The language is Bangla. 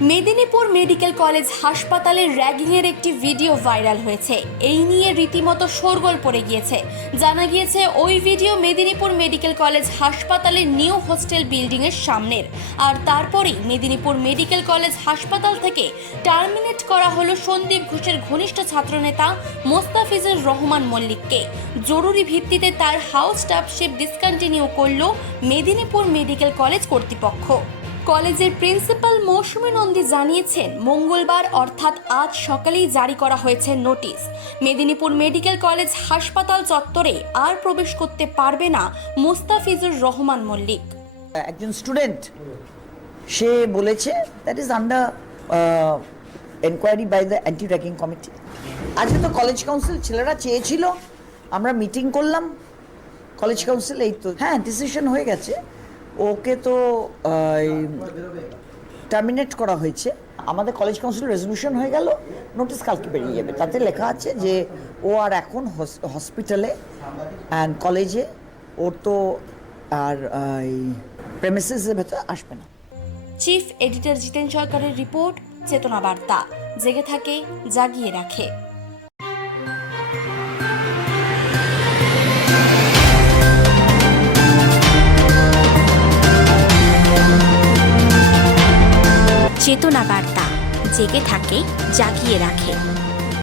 মেদিনীপুর মেডিকেল কলেজ হাসপাতালের র্যাগিংয়ের একটি ভিডিও ভাইরাল হয়েছে। এই নিয়ে রীতিমতো শোরগোল পড়ে গিয়েছে। জানা গিয়েছে ওই ভিডিও মেদিনীপুর মেডিকেল কলেজ হাসপাতালের নিউ হোস্টেল বিল্ডিংয়ের সামনের। আর তারপরেই মেদিনীপুর মেডিকেল কলেজ হাসপাতাল থেকে টার্মিনেট করা হলো সন্দীপ ঘোষের ঘনিষ্ঠ ছাত্রনেতা মোস্তাফিজুর রহমান মল্লিককে। জরুরি ভিত্তিতে তার হাউস স্টাফশিপ ডিসকন্টিনিউ করল মেদিনীপুর মেডিকেল কলেজ কর্তৃপক্ষ। কলেজের প্রিন্সিপাল মৌসুমী নন্দী জানিয়েছেন, মঙ্গলবার অর্থাৎ আজ সকালেই জারি করা হয়েছে নোটিশ। মেদিনীপুর মেডিকেল কলেজ হাসপাতাল চত্বরে আর প্রবেশ করতে পারবে না মোস্তাফিজুর রহমান মল্লিক। একজন স্টুডেন্ট সে বলেছে that is under enquiry by the anti ragging committee. আজকে তো কলেজ কাউন্সিল ছেলেরা চেয়েছিল, আমরা মিটিং করলাম কলেজ কাউন্সিল, এই তো হ্যাঁ ডিসিশন হয়ে গেছে, ওকে তো টার্মিনেট করা হয়েছে। আমাদের কলেজ কাউন্সিল রেজলিউশন হয়ে গেল, নোটিশ কালকে বেরিয়ে যাবে। তাতে লেখা আছে যে ও আর এখন হসপিটালে অ্যান্ড কলেজে ওর তো আর প্রেমিসেসের ভেতরে আসবে না। চিফ এডিটর জিতেন সরকারের রিপোর্ট, চেতনা বার্তা। জেগে থাকে, জাগিয়ে রাখে। চেতনা বার্তা, জেগে থাকে, জাগিয়ে রাখে।